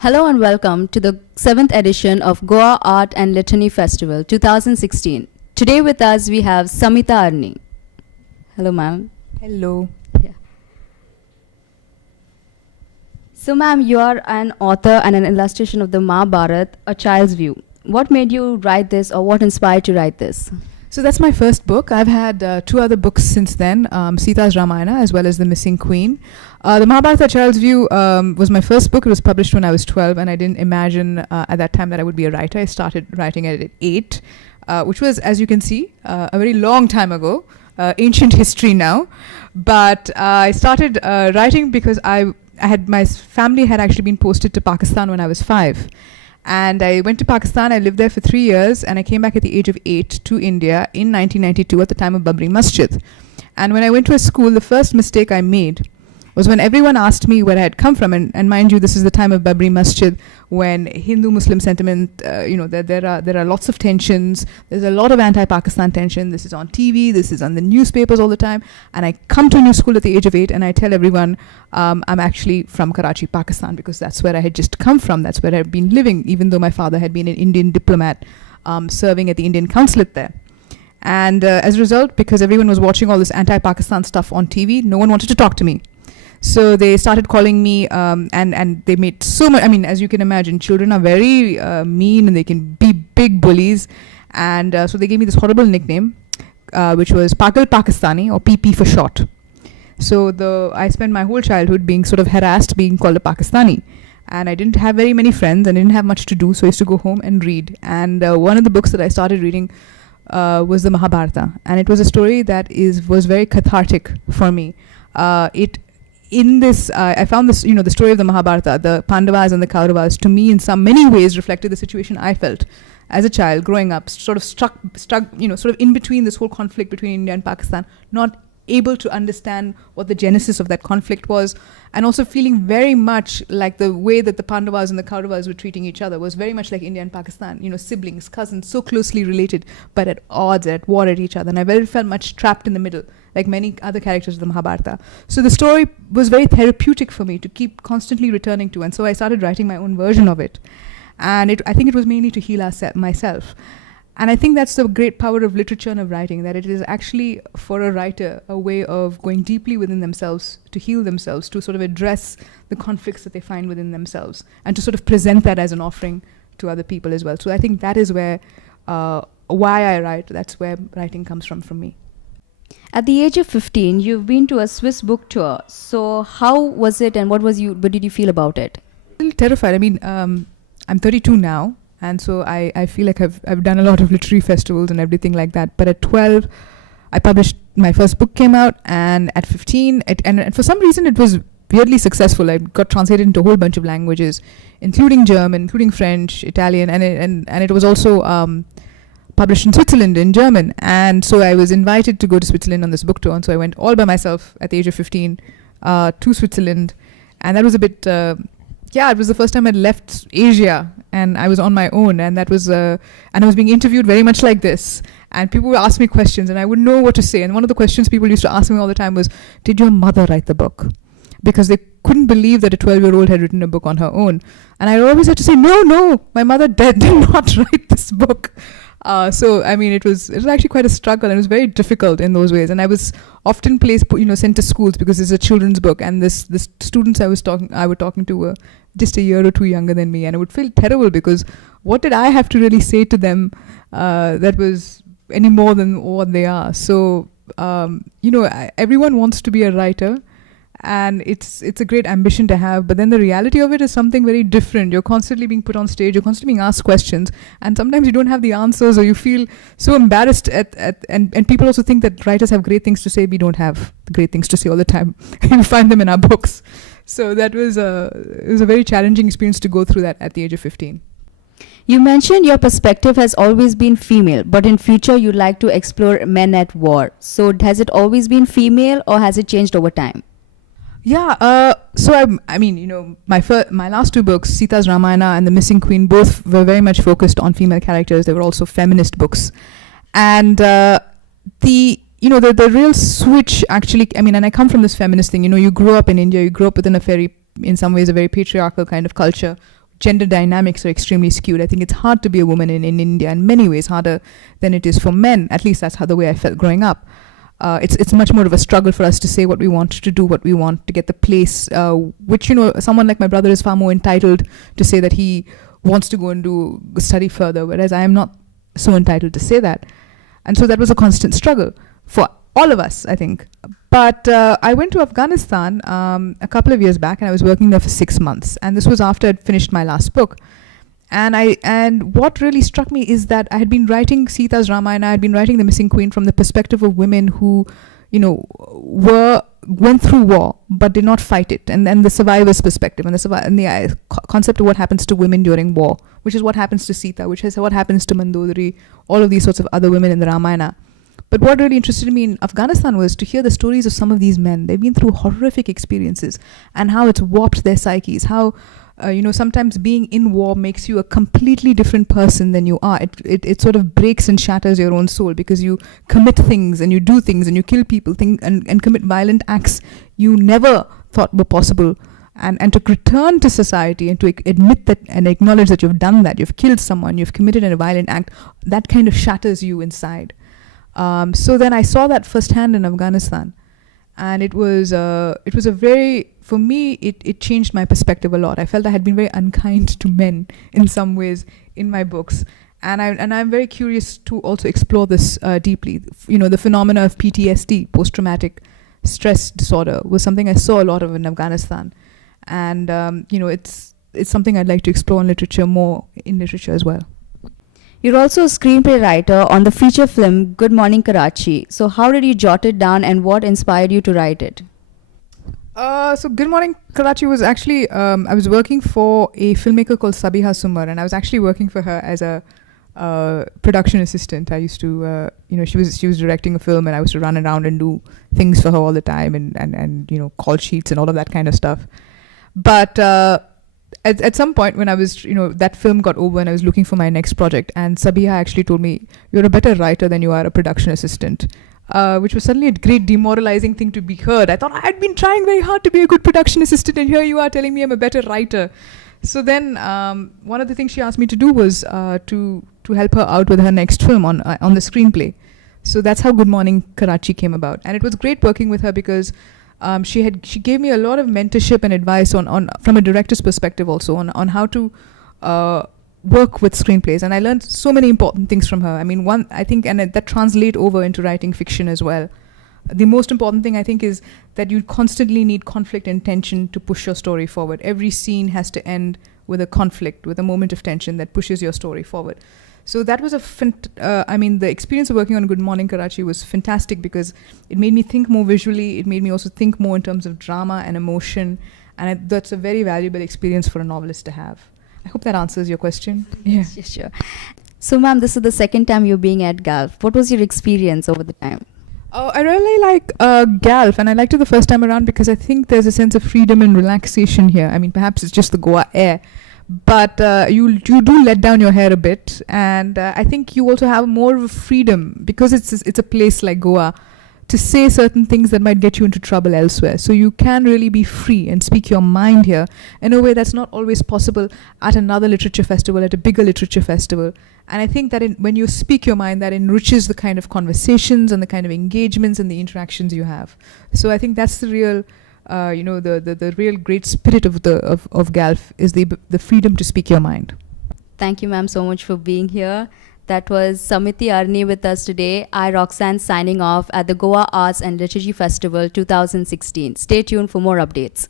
Hello and welcome to the 7th edition of Goa Art and Litany Festival 2016. Today with us we have Samhita Arni. Hello ma'am. Hello. Yeah. So ma'am, you are an author and an illustration of the Mahabharata, A Child's View. What made you write this, or what inspired you to write this? So that's my first book. I've had two other books since then, Sita's Ramayana as well as The Missing Queen. The Mahabharata A Child's View was my first book. It was published when I was 12, and I didn't imagine at that time that I would be a writer. I started writing at 8, which was, as you can see, a very long time ago, ancient history now. But I started writing because my family had actually been posted to Pakistan when I was 5. And I went to Pakistan, I lived there for 3 years, and I came back at the age of 8 to India in 1992 at the time of Babri Masjid. And when I went to a school, the first mistake I made was when everyone asked me where I had come from, and mind you, this is the time of Babri Masjid, when Hindu-Muslim sentiment, there are lots of tensions, there's a lot of anti-Pakistan tension, this is on TV, this is on the newspapers all the time, and I come to a new school at the age of 8, and I tell everyone I'm actually from Karachi, Pakistan, because that's where I had just come from, that's where I've been living, even though my father had been an Indian diplomat serving at the Indian consulate there. And as a result, because everyone was watching all this anti-Pakistan stuff on TV, no one wanted to talk to me. So they started calling me, and they made so much. I mean, as you can imagine, children are very mean and they can be big bullies. And so they gave me this horrible nickname, which was Pagal Pakistani, or PP for short. So I spent my whole childhood being sort of harassed, being called a Pakistani. And I didn't have very many friends and I didn't have much to do, so I used to go home and read. And one of the books that I started reading was the Mahabharata. And it was a story that was very cathartic for me. I found this, the story of the Mahabharata, the Pandavas and the Kauravas, to me in many ways reflected the situation I felt as a child growing up, sort of stuck, sort of in between this whole conflict between India and Pakistan, not able to understand what the genesis of that conflict was, and also feeling very much like the way that the Pandavas and the Kauravas were treating each other was very much like India and Pakistan, siblings, cousins, so closely related, but at odds, at war at each other. And I felt much trapped in the middle, like many other characters of the Mahabharata. So the story was very therapeutic for me to keep constantly returning to, and so I started writing my own version of it. And I think it was mainly to heal myself. And I think that's the great power of literature and of writing, that it is actually, for a writer, a way of going deeply within themselves, to heal themselves, to sort of address the conflicts that they find within themselves, and to sort of present that as an offering to other people as well. So I think that is why I write, that's where writing comes from me. At the age of 15, you've been to a Swiss book tour. So how was it, and what did you feel about it? A little terrified. I mean, I'm 32 now. And so I feel like I've done a lot of literary festivals and everything like that. But at 12, I published, my first book came out, and at 15, and for some reason it was weirdly successful. I got translated into a whole bunch of languages, including German, including French, Italian, and it was also published in Switzerland in German. And so I was invited to go to Switzerland on this book tour, and so I went all by myself at the age of 15 to Switzerland. And that was a bit... it was the first time I'd left Asia, and I was on my own, and that was, and I was being interviewed very much like this, and people would ask me questions, and I wouldn't know what to say. And one of the questions people used to ask me all the time was, "Did your mother write the book?" Because they couldn't believe that a 12-year-old had written a book on her own, and I always had to say, "No, my mother did not write this book." So I mean, it was actually quite a struggle, and it was very difficult in those ways. And I was often sent to schools because it's a children's book, and the students I were talking to were just a year or two younger than me, and I would feel terrible because what did I have to really say to them that was any more than what they are? So everyone wants to be a writer. And it's a great ambition to have, but then the reality of it is something very different. You're constantly being put on stage, you're constantly being asked questions, and sometimes you don't have the answers, or you feel so embarrassed and people also think that writers have great things to say. We don't have great things to say all the time. You find them in our books. So that was it was a very challenging experience to go through that at the age of 15. You mentioned your perspective has always been female, but in future you'd like to explore men at war. So has it always been female, or has it changed over time? Yeah, so I mean, my last two books, Sita's Ramayana and The Missing Queen, both were very much focused on female characters. They were also feminist books. And the real switch actually, and I come from this feminist thing, you grew up in India, you grew up within in some ways, a very patriarchal kind of culture, gender dynamics are extremely skewed. I think it's hard to be a woman in India in many ways, harder than it is for men. At least that's how the way I felt growing up. It's much more of a struggle for us to say what we want, to do what we want, to get the place, which, someone like my brother is far more entitled to say that he wants to go and study further, whereas I am not so entitled to say that. And so that was a constant struggle for all of us, I think. But I went to Afghanistan a couple of years back, and I was working there for 6 months. And this was after I'd finished my last book. And what really struck me is that I had been writing Sita's Ramayana, I had been writing The Missing Queen from the perspective of women who, went through war but did not fight it, and then the survivor's perspective, and the concept of what happens to women during war, which is what happens to Sita, which is what happens to Mandodari, all of these sorts of other women in the Ramayana. But what really interested me in Afghanistan was to hear the stories of some of these men. They've been through horrific experiences, and how it's warped their psyches, how sometimes being in war makes you a completely different person than you are. It sort of breaks and shatters your own soul, because you commit things and you do things and you kill people and commit violent acts you never thought were possible. And to return to society and to admit that and acknowledge that you've done that, you've killed someone, you've committed a violent act, that kind of shatters you inside. So then I saw that firsthand in Afghanistan. And it was a very, for me, it changed my perspective a lot. I felt I had been very unkind to men in some ways in my books. And I'm very curious to also explore this deeply. The phenomena of PTSD, post-traumatic stress disorder, was something I saw a lot of in Afghanistan. And, it's something I'd like to explore in literature as well. You're also a screenplay writer on the feature film Good Morning Karachi. So how did you jot it down, and what inspired you to write it? So Good Morning Karachi was actually, I was working for a filmmaker called Sabiha Sumar, and I was actually working for her as a production assistant. I used to, she was directing a film, and I used to run around and do things for her all the time, and call sheets and all of that kind of stuff. But at some point when I was, that film got over and I was looking for my next project, and Sabiha actually told me, "You're a better writer than you are a production assistant," which was suddenly a great demoralizing thing to be heard. I thought I'd been trying very hard to be a good production assistant, and here you are telling me I'm a better writer. So then one of the things she asked me to do was to help her out with her next film on the screenplay. So that's how Good Morning Karachi came about. And it was great working with her, because she gave me a lot of mentorship and advice on from a director's perspective also on how to work with screenplays, and I learned so many important things from her. I mean, I think that translate over into writing fiction as well. The most important thing, I think, is that you constantly need conflict and tension to push your story forward. Every scene has to end with a conflict, with a moment of tension that pushes your story forward. So that was the experience of working on Good Morning Karachi was fantastic, because it made me think more visually. It made me also think more in terms of drama and emotion. And that's a very valuable experience for a novelist to have. I hope that answers your question. Yeah. Yes, sure. So, ma'am, this is the second time you're being at GALF. What was your experience over the time? Oh, I really like GALF, and I liked it the first time around because I think there's a sense of freedom and relaxation here. I mean, perhaps it's just the Goa air, but you do let down your hair a bit, and I think you also have more of a freedom, because it's a place like Goa, to say certain things that might get you into trouble elsewhere. So you can really be free and speak your mind here in a way that's not always possible at another literature festival, at a bigger literature festival. And I think that when you speak your mind, that enriches the kind of conversations and the kind of engagements and the interactions you have. So I think that's the real, the real great spirit of GALF is the freedom to speak your mind. Thank you, ma'am, so much for being here. That was Samhita Arni with us today. I, Roxanne, signing off at the Goa Arts and Literature Festival 2016. Stay tuned for more updates.